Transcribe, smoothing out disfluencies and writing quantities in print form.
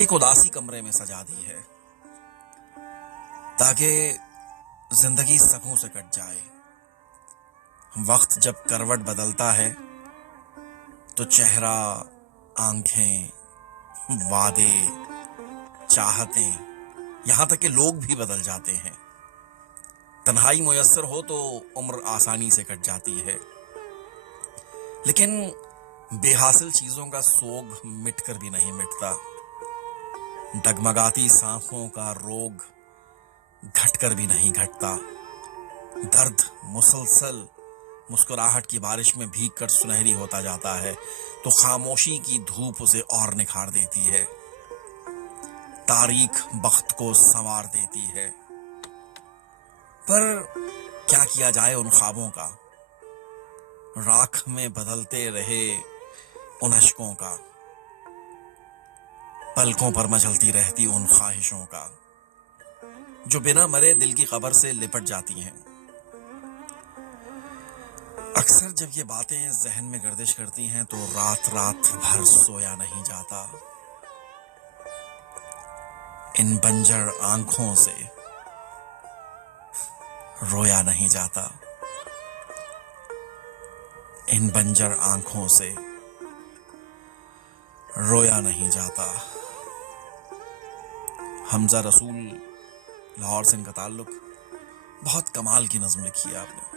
ایک اداسی کمرے میں سجا دی ہے تاکہ زندگی سگوں سے کٹ جائے. وقت جب کروٹ بدلتا ہے تو چہرہ، آنکھیں، وعدے، چاہتیں، یہاں تک کہ لوگ بھی بدل جاتے ہیں. تنہائی میسر ہو تو عمر آسانی سے کٹ جاتی ہے، لیکن بے حاصل چیزوں کا سوگ مٹ کر بھی نہیں مٹتا. ڈگمگاتی سانخوں کا روگ گھٹ کر بھی نہیں گھٹتا. درد مسلسل مسکراہٹ کی بارش میں بھیگ کر سنہری ہوتا جاتا ہے تو خاموشی کی دھوپ اسے اور نکھار دیتی ہے. تاریخ بخت کو سنوار دیتی ہے. پر کیا کیا جائے ان خوابوں کا، راکھ میں بدلتے رہے ان اشکوں کا، پلکوں پر مچلتی رہتی ان خواہشوں کا جو بنا مرے دل کی قبر سے لپٹ جاتی ہیں. اکثر جب یہ باتیں ذہن میں گردش کرتی ہیں تو رات رات بھر سویا نہیں جاتا. ان بنجر آنکھوں سے رویا نہیں جاتا. ان بنجر آنکھوں سے رویا نہیں جاتا. حمزہ رسول، لاہور سے ان کا تعلق. بہت کمال کی نظم لکھی ہے آپ نے.